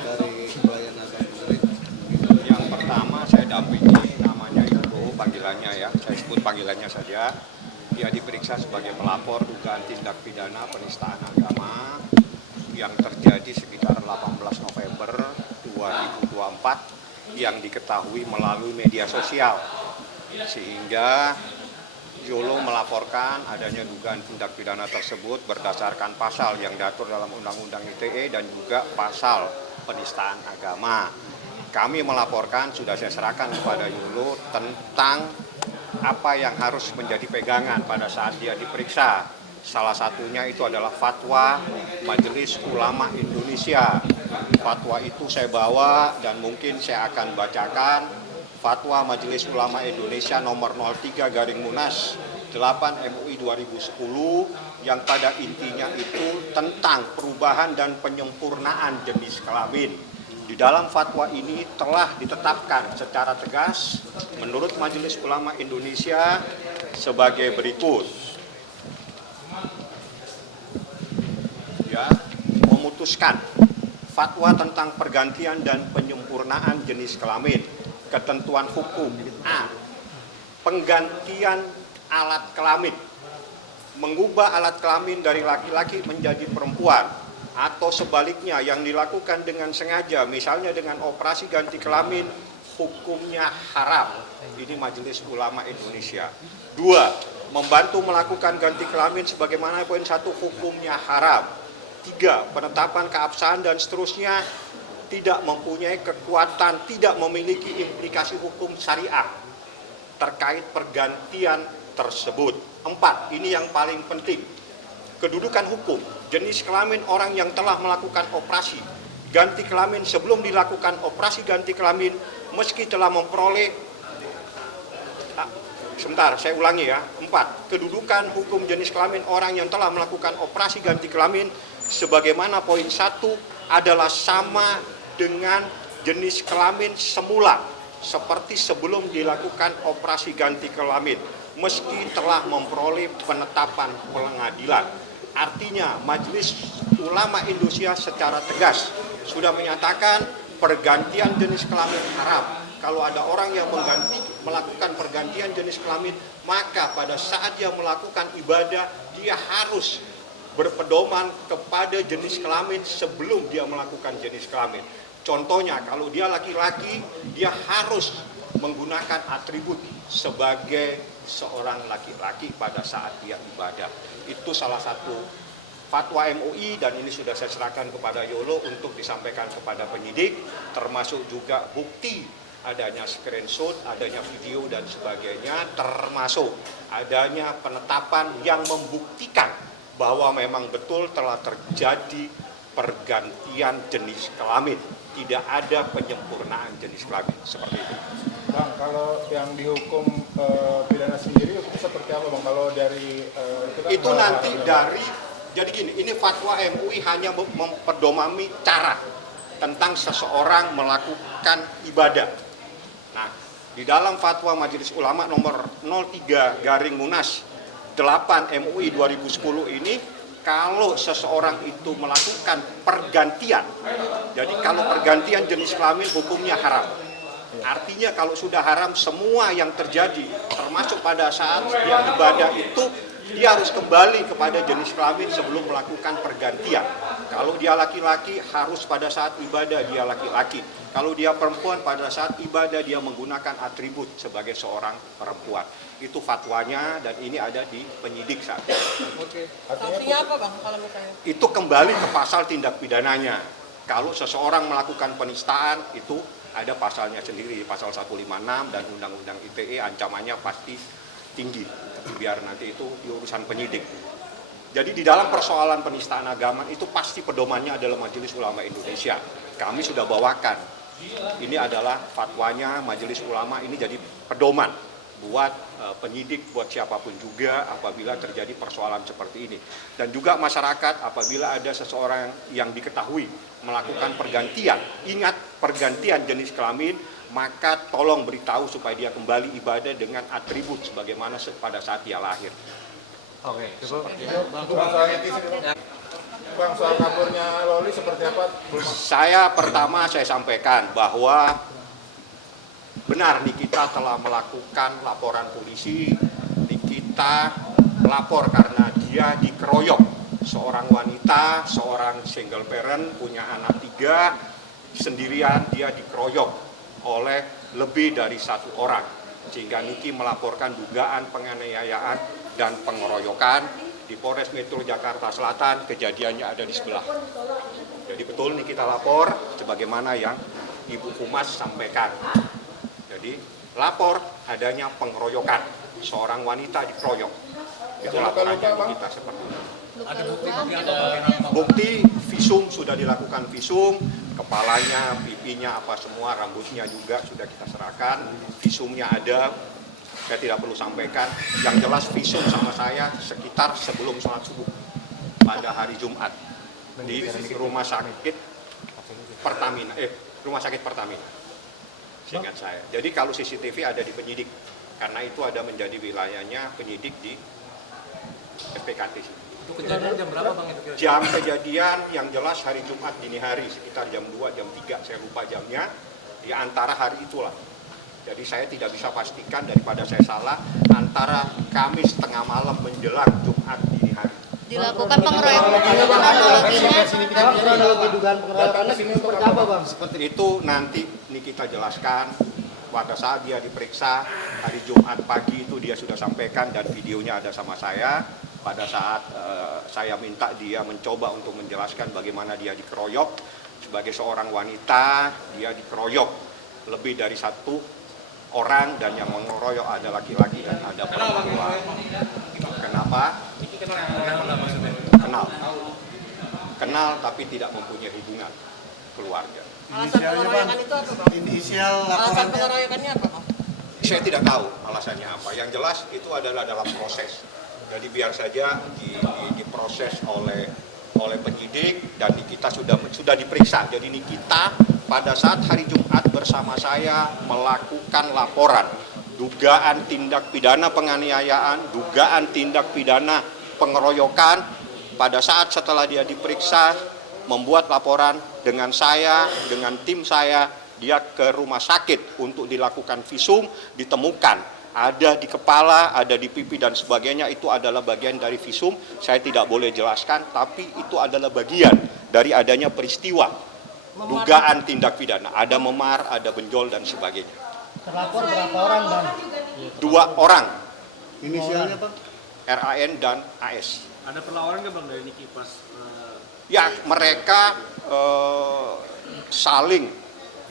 dari pelayan agama lain? Yang pertama saya dampingi, namanya itu panggilannya ya, saya sebut panggilannya saja. Dia diperiksa sebagai pelapor dugaan tindak pidana penistaan agama yang terjadi sekitar 18 November 2024 yang diketahui melalui media sosial. Sehingga Yolo melaporkan adanya dugaan tindak pidana tersebut berdasarkan pasal yang diatur dalam Undang-Undang ITE dan juga pasal penistaan agama. Kami melaporkan, sudah saya serahkan kepada Yolo tentang apa yang harus menjadi pegangan pada saat dia diperiksa. Salah satunya itu adalah fatwa Majelis Ulama Indonesia. Fatwa itu saya bawa dan mungkin saya akan bacakan. Fatwa Majelis Ulama Indonesia nomor 03/Munas 8 MUI 2010 yang pada intinya itu tentang perubahan dan penyempurnaan jenis kelamin. Di dalam fatwa ini telah ditetapkan secara tegas menurut Majelis Ulama Indonesia sebagai berikut. Ya, memutuskan fatwa tentang pergantian dan penyempurnaan jenis kelamin. Ketentuan hukum A. Penggantian alat kelamin. Mengubah alat kelamin dari laki-laki menjadi perempuan atau sebaliknya yang dilakukan dengan sengaja, misalnya dengan operasi ganti kelamin, hukumnya haram. Ini Majelis Ulama Indonesia. 2. Membantu melakukan ganti kelamin sebagaimana poin 1, hukumnya haram. 3. Penetapan keabsahan dan seterusnya tidak mempunyai kekuatan, tidak memiliki implikasi hukum syariah terkait pergantian tersebut. 4. Ini yang paling penting. Kedudukan hukum, jenis kelamin orang yang telah melakukan operasi ganti kelamin sebelum dilakukan operasi ganti kelamin meski telah memperoleh saya ulangi ya. 4. Kedudukan hukum jenis kelamin orang yang telah melakukan operasi ganti kelamin sebagaimana poin 1 adalah sama dengan jenis kelamin semula seperti sebelum dilakukan operasi ganti kelamin meski telah memperoleh penetapan pengadilan. Artinya Majelis Ulama Indonesia secara tegas sudah menyatakan pergantian jenis kelamin haram. Kalau ada orang yang melakukan pergantian jenis kelamin, maka pada saat dia melakukan ibadah, dia harus berpedoman kepada jenis kelamin sebelum dia melakukan jenis kelamin. Contohnya, kalau dia laki-laki, dia harus menggunakan atribut sebagai seorang laki-laki pada saat dia ibadah. Itu salah satu fatwa MUI dan ini sudah saya serahkan kepada Yolo untuk disampaikan kepada penyidik, termasuk juga bukti adanya screenshot, adanya video dan sebagainya, termasuk adanya penetapan yang membuktikan bahwa memang betul telah terjadi pergantian jenis kelamin, tidak ada penyempurnaan jenis kelamin, seperti itu. Bang, kalau yang dihukum pidana sendiri itu seperti apa Bang? Kalau dari itu nanti dari, jadi gini, ini fatwa MUI hanya memperdomani cara tentang seseorang melakukan ibadah. Nah, di dalam fatwa Majelis Ulama nomor 03/Munas 8 MUI 2010 ini, kalau seseorang itu melakukan pergantian, jadi kalau pergantian jenis kelamin hukumnya haram. Artinya kalau sudah haram, semua yang terjadi termasuk pada saat dia ibadah itu dia harus kembali kepada jenis kelamin sebelum melakukan pergantian. Kalau dia laki-laki harus pada saat ibadah dia laki-laki. Kalau dia perempuan pada saat ibadah dia menggunakan atribut sebagai seorang perempuan. Itu fatwanya dan ini ada di penyidik saat ini. Oke. Sanksinya apa Bang kalau misalnya? Itu kembali ke pasal tindak pidananya. Kalau seseorang melakukan penistaan itu ada pasalnya sendiri, pasal 156 dan Undang-Undang ITE ancamannya pasti tinggi. Biar nanti itu di urusan penyidik. Jadi di dalam persoalan penistaan agama itu pasti pedomannya adalah Majelis Ulama Indonesia. Kami sudah bawakan. Ini adalah fatwanya Majelis Ulama, ini jadi pedoman buat penyidik, buat siapapun juga apabila terjadi persoalan seperti ini. Dan juga masyarakat apabila ada seseorang yang diketahui melakukan pergantian, ingat pergantian jenis kelamin, maka tolong beritahu supaya dia kembali ibadah dengan atribut sebagaimana pada saat dia lahir. Oke, Bang, Bang, soal kaburnya Loli seperti apa? Saya sampaikan bahwa benar Nikita telah melakukan laporan polisi. Nikita melapor karena dia dikeroyok. Seorang wanita, seorang single parent, punya anak 3, sendirian dia dikeroyok oleh lebih dari 1 orang. Sehingga Niki melaporkan dugaan penganiayaan dan pengeroyokan di Polres Metro Jakarta Selatan. Kejadiannya ada di sebelah. Jadi betul nih kita lapor sebagaimana yang Ibu Humas sampaikan. Jadi lapor adanya pengeroyokan, seorang wanita dikeroyok. Itu laporannya kita seperti itu. Bukti visum sudah dilakukan visum, kepalanya, pipinya, apa semua, rambutnya juga sudah kita serahkan. Visumnya ada, saya tidak perlu sampaikan. Yang jelas visum sama saya sekitar sebelum sholat subuh pada hari Jumat di rumah sakit Pertamina, seingat saya. Jadi kalau CCTV ada di penyidik, karena itu ada menjadi wilayahnya penyidik di SPKT. Itu kejadian jam berapa Bang itu? Jam kejadian yang jelas hari Jumat dini hari, sekitar jam 2, jam 3, saya lupa jamnya, di antara hari itulah. Jadi saya tidak bisa pastikan daripada saya salah, antara Kamis tengah malam menjelang Jumat dini hari. Dilakukan pengeroyokan kronologinya. Kronologi dugaan pengeroyokannya seperti apa, Bang? Seperti itu nanti ini kita jelaskan pada saat dia diperiksa hari Jumat pagi itu dia sudah sampaikan dan videonya ada sama saya. Pada saat saya minta dia mencoba untuk menjelaskan bagaimana dia dikeroyok. Sebagai seorang wanita, dia dikeroyok lebih dari 1 orang dan yang mengeroyok ada laki-laki dan ada perempuan. Kenapa? Kenal tapi tidak mempunyai hubungan keluarga. Alasan pengeroyokan itu apa, Bang? Inisial Alasan laporannya. pengeroyokannya apa, Bang? Saya tidak tahu alasannya apa. Yang jelas itu adalah dalam proses. Jadi biar saja diproses oleh penyidik dan kita sudah diperiksa. Jadi Nikita pada saat hari Jumat bersama saya melakukan laporan dugaan tindak pidana penganiayaan, dugaan tindak pidana pengeroyokan. Pada saat setelah dia diperiksa membuat laporan dengan saya, dengan tim saya, dia ke rumah sakit untuk dilakukan visum, ditemukan ada di kepala, ada di pipi dan sebagainya. Itu adalah bagian dari visum, saya tidak boleh jelaskan, tapi itu adalah bagian dari adanya peristiwa dugaan tindak pidana. Ada memar, ada benjol dan sebagainya. Terlapor berapa orang, Bang? 2 orang, Inisialnya, Bang? RAN dan AS. Ada perlawanan nggak Bang dari Niki pas? Ya, mereka saling,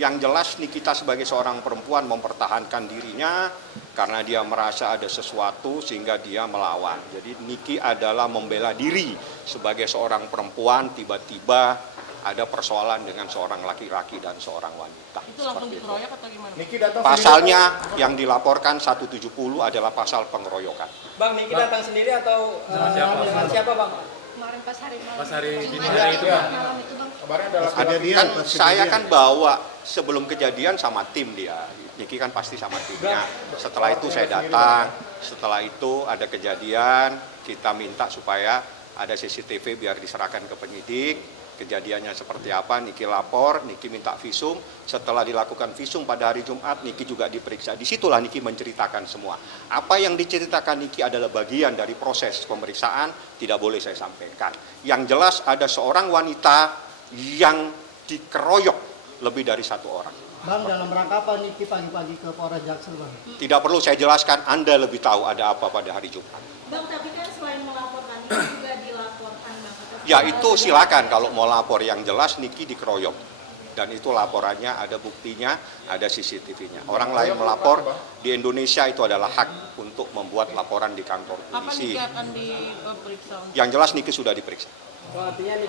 yang jelas Nikita sebagai seorang perempuan mempertahankan dirinya karena dia merasa ada sesuatu sehingga dia melawan. Jadi Niki adalah membela diri sebagai seorang perempuan, tiba-tiba ada persoalan dengan seorang laki-laki dan seorang wanita. Itu langsung dikeroyok atau gimana? Niki datang Pasalnya yang dilaporkan 170 adalah pasal pengeroyokan. Bang, Niki datang sendiri atau dengan siapa Bang? Kemarin pas hari malam. Pas hari dini hari itu Bang. Malam itu Bang. kabarnya ada Ada laki-laki. dia. Kan saya kan bawa sebelum kejadian sama tim dia. Niki kan pasti sama timnya. Setelah itu saya datang. Setelah itu ada kejadian, kita minta supaya ada CCTV biar diserahkan ke penyidik. Kejadiannya seperti apa, Niki lapor, Niki minta visum. Setelah dilakukan visum pada hari Jumat, Niki juga diperiksa. Disitulah Niki menceritakan semua. Apa yang diceritakan Niki adalah bagian dari proses pemeriksaan, tidak boleh saya sampaikan. Yang jelas ada seorang wanita yang dikeroyok lebih dari 1 orang. Bang, dalam rangka apa Niki pagi-pagi ke Polres Jaksel, Bang? Tidak perlu saya jelaskan, Anda lebih tahu ada apa pada hari Jumat. Bang, tapi kan selain melaporkan itu juga dilaporkan Bang. Ya itu silakan kalau mau lapor, yang jelas Niki dikeroyok. Dan itu laporannya ada buktinya, ada CCTV-nya. Orang lain melapor, di Indonesia itu adalah hak untuk membuat laporan di kantor Kapan polisi. Niki akan diperiksa? Yang jelas Niki sudah diperiksa.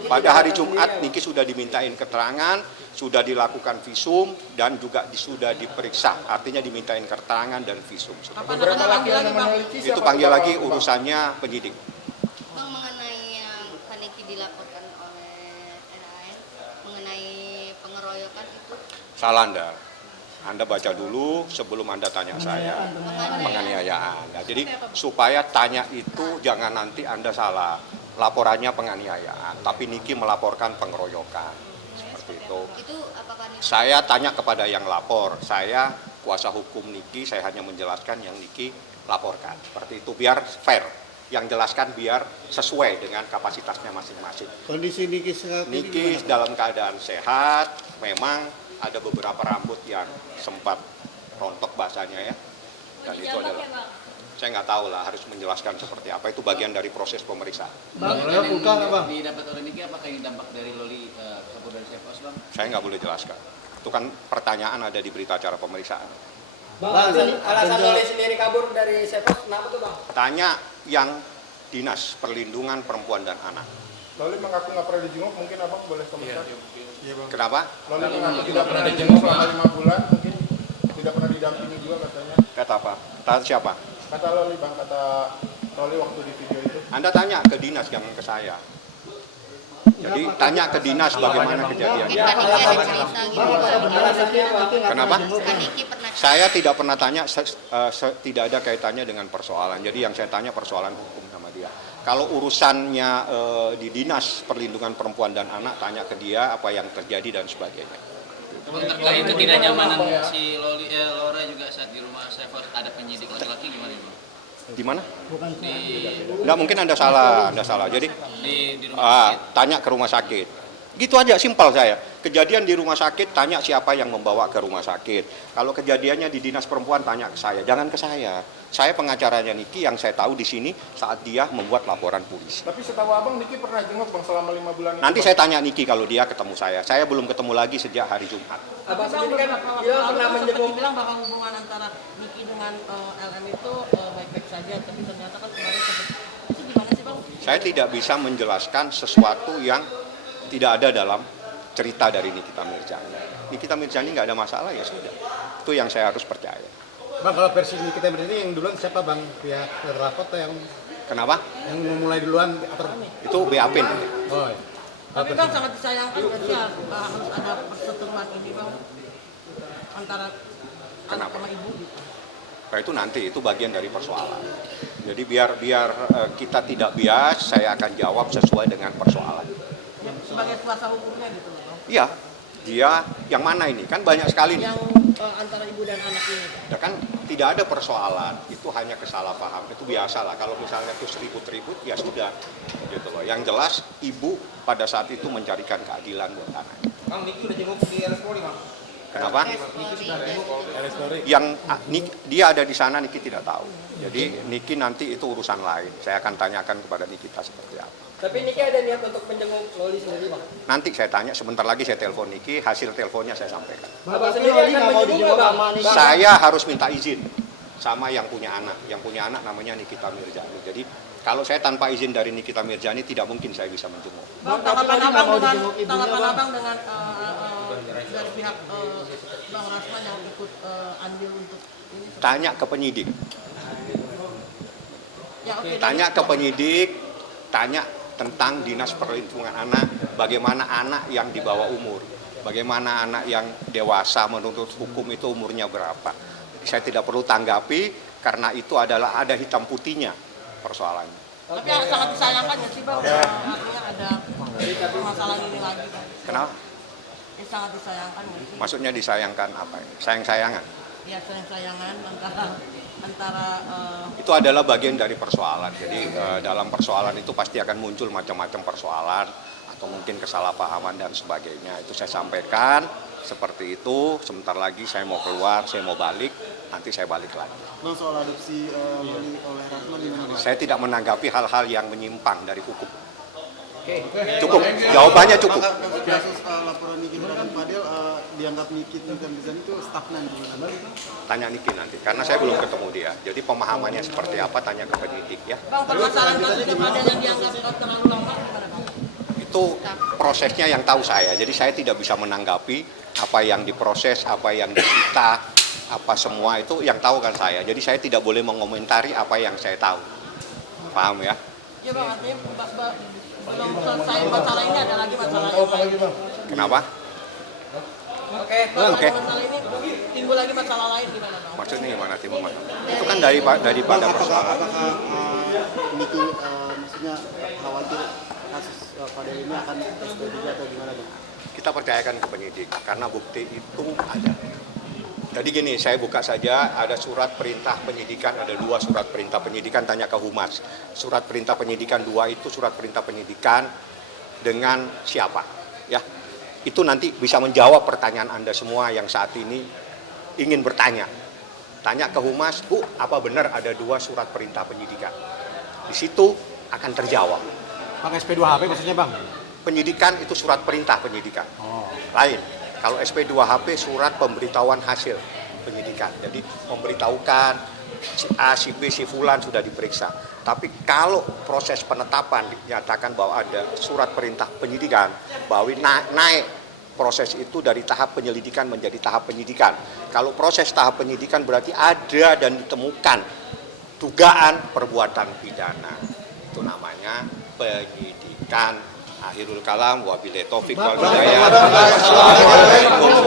Pada hari Jumat Niki sudah dimintain keterangan, sudah dilakukan visum dan juga sudah diperiksa. Artinya dimintain keterangan dan visum. Kapan akan dipanggil lagi, Bang? Itu panggil lagi urusannya penyidik. Bang, mengenai yang Kak Niki dilaporkan oleh RAN mengenai pengeroyokan itu Salah Anda baca dulu sebelum Anda tanya saya. Penganiayaan. Nah, jadi supaya tanya itu jangan nanti Anda salah. laporannya penganiayaan, tapi Niki melaporkan pengeroyokan. Seperti itu. Itu apakah Niki? Saya tanya kepada yang lapor, saya kuasa hukum Niki, saya hanya menjelaskan yang Niki laporkan. Seperti itu, biar fair. Yang jelaskan biar sesuai dengan kapasitasnya masing-masing. Kondisi Niki saat ini Niki gimana? dalam keadaan sehat, memang ada beberapa rambut yang sempat rontok bahasanya ya. Dan itu adalah, saya nggak tahu lah harus menjelaskan seperti apa, itu bagian dari proses pemeriksaan. Bang, bukan Bang. Didapat oleh Niki apakah ini dampak dari Loli kabur dari Cepos, Bang? Saya nggak boleh jelaskan. Itu kan pertanyaan ada di berita acara pemeriksaan. Bang, alasan Loli sendiri kabur dari Cepos, kenapa tuh Bang? Tanya yang Dinas Perlindungan Perempuan dan Anak. Loli mengaku nggak pernah dijenguk, mungkin abang boleh komentar? Kenapa? Loli mengaku tidak pernah dijenguk selama 5 bulan, mungkin tidak pernah didampingi juga katanya. Kata apa? Kata siapa? Kata Loli bang, kata Loli waktu di video itu. Anda tanya ke dinas, jangan ke saya. Jadi tanya ke dinas bagaimana kejadiannya. Mungkin kan Niki ada cerita gitu. Alasannya Niki nggak Kenapa? pernah jenguk. Kan Niki pernah Saya tidak pernah tanya, tidak ada kaitannya dengan persoalan. Jadi yang saya tanya persoalan hukum sama dia. Kalau urusannya di Dinas Perlindungan Perempuan dan Anak, tanya ke dia apa yang terjadi dan sebagainya. Terkait ketidaknyamanan si Loli, Laura juga saat di rumah Cepos ada penyidik laki-laki gimana, Bang? Di mana? Bukan Nggak, mungkin Anda salah, Jadi Di rumah sakit. tanya ke rumah sakit. Gitu aja, simpel saya. Kejadian di rumah sakit, tanya siapa yang membawa ke rumah sakit. Kalau kejadiannya di Dinas Perempuan, tanya ke saya. Jangan ke saya. Saya pengacaranya Niki, yang saya tahu di sini saat dia membuat laporan polisi. Tapi setahu abang Niki pernah jenguk bang selama 5 bulan itu. Nanti saya tanya Niki kalau dia ketemu saya. Saya belum ketemu lagi sejak hari Jumat. Abang Bang, sendiri kan beberapa waktu bilang lalu pernah sempat menjenguk. dibilang bahwa hubungan antara Niki dengan LM itu baik-baik saja, tapi ternyata kan kemarin sempat itu gimana sih Bang? Saya tidak bisa menjelaskan sesuatu yang tidak ada dalam cerita dari Nikita Mirzani. Nikita Mirzani nggak ada masalah, ya sudah. Itu yang saya harus percaya. Bang, kalau versi Nikita Mirzani yang duluan siapa Bang? Pihak terlapor atau yang Kenapa? memulai duluan? Itu BAP nanti. Oh, iya. Tapi Bang sangat disayangkan berarti harus ada perseteruan ini Bang antara anak Kenapa? sama ibu gitu. Nah, itu nanti, itu bagian dari persoalan. Jadi biar kita tidak bias, saya akan jawab sesuai dengan persoalan. Ya, sebagai kuasa hukumnya gitu loh Bang. Iya, dia yang mana ini? Kan banyak sekali nih. Yang antara ibu dan anak ini. Ya kan tidak ada persoalan, itu hanya kesalahpaham. Itu biasa lah, kalau misalnya itu ribut-ribut, ya sudah. Gitu loh. Yang jelas, ibu pada saat itu mencarikan keadilan buat anaknya. Bang, Niki udah jenguk di RS Polri, Bang. Kenapa? Polri. Yang dia ada di sana, Niki tidak tahu. Jadi Niki nanti itu urusan lain. Saya akan tanyakan kepada Nikita seperti apa. Tapi Niki ada niat untuk menjenguk Loli sendiri Bang? Nanti saya tanya, sebentar lagi saya telepon Niki, hasil teleponnya saya sampaikan. Abang Tapi sendiri Loli akan nggak mau menjenguk dijenguk nggak, sama Bang? Niki. Saya harus minta izin sama yang punya anak. Yang punya anak namanya Nikita Mirzani. Jadi kalau saya tanpa izin dari Nikita Mirzani, tidak mungkin saya bisa menjenguk. Bang, Tapi tanggapan Loli nggak abang mau dengan dijenguk ibunya, tanggapan Bang. abang dengan dari pihak Bang Rasman yang ikut andil untuk ini. Tanya ke penyidik. Ya, oke, Tanya dari- ke penyidik, tanya tentang Dinas Perlindungan Anak, bagaimana anak yang di bawah umur, bagaimana anak yang dewasa menuntut hukum itu umurnya berapa. Saya tidak perlu tanggapi karena itu adalah ada hitam putihnya persoalannya. Tapi sangat disayangkan ya sih Bang, artinya ada permasalahan ini lagi Bang. Kenapa? Sangat disayangkan ya sih. Maksudnya disayangkan apa ini? Sayang-sayangan. Ya sayang-sayangan antara Itu adalah bagian dari persoalan. Jadi dalam persoalan itu pasti akan muncul macam-macam persoalan atau mungkin kesalahpahaman dan sebagainya. Itu saya sampaikan seperti itu. Sebentar lagi saya mau keluar, saya mau balik, nanti saya balik lagi. Bang, soal adopsi Loli oleh Rasman gimana Bang? Saya tidak menanggapi hal-hal yang menyimpang dari hukum. Cukup, jawabannya cukup. Kasus laporan Niki terhadap Fadil dianggap Nikita Mirzani itu stagnan gimana? Tanya Niki nanti, karena saya belum ketemu dia. Jadi pemahamannya seperti apa, tanya ke penyidik ya. Bang, permasalahan kasusnya Fadil yang dianggap terlalu lama gimana Bang? Itu prosesnya yang tahu saya. Jadi saya tidak bisa menanggapi apa yang diproses, apa yang disita, apa semua itu yang tahu kan saya. Jadi saya tidak boleh mengomentari apa yang saya tahu. Paham ya? Ya Bang, artinya belum selesai masalah ini, ada lagi masalah yang lain. Kenapa? Oke, Oke. masalah ini timbul lagi masalah lain gimana Bang? Maksudnya gimana timur? Itu kan daripada persoalan. Apakah Niki maksudnya khawatir kasus Fadel ini akan SP3 atau gimana Bang? Kita percayakan ke penyidik karena bukti itu ada. Jadi gini, saya buka saja, ada surat perintah penyidikan, ada 2 surat perintah penyidikan, tanya ke Humas. Surat perintah penyidikan 2 itu surat perintah penyidikan dengan siapa? Ya, itu nanti bisa menjawab pertanyaan Anda semua yang saat ini ingin bertanya. Tanya ke Humas, Bu, apa benar ada 2 surat perintah penyidikan? Di situ akan terjawab. Bang, SP2HP maksudnya Bang? Penyidikan itu surat perintah penyidikan. Lain. Kalau SP2HP surat pemberitahuan hasil penyidikan. Jadi memberitahukan si A, si B, si Fulan sudah diperiksa. Tapi kalau proses penetapan dinyatakan bahwa ada surat perintah penyidikan, bahwa naik proses itu dari tahap penyelidikan menjadi tahap penyidikan. Kalau proses tahap penyidikan berarti ada dan ditemukan dugaan perbuatan pidana. Itu namanya penyidikan. Akhirul kalam, wabillahi taufik wal hidayah. Assalamualaikum.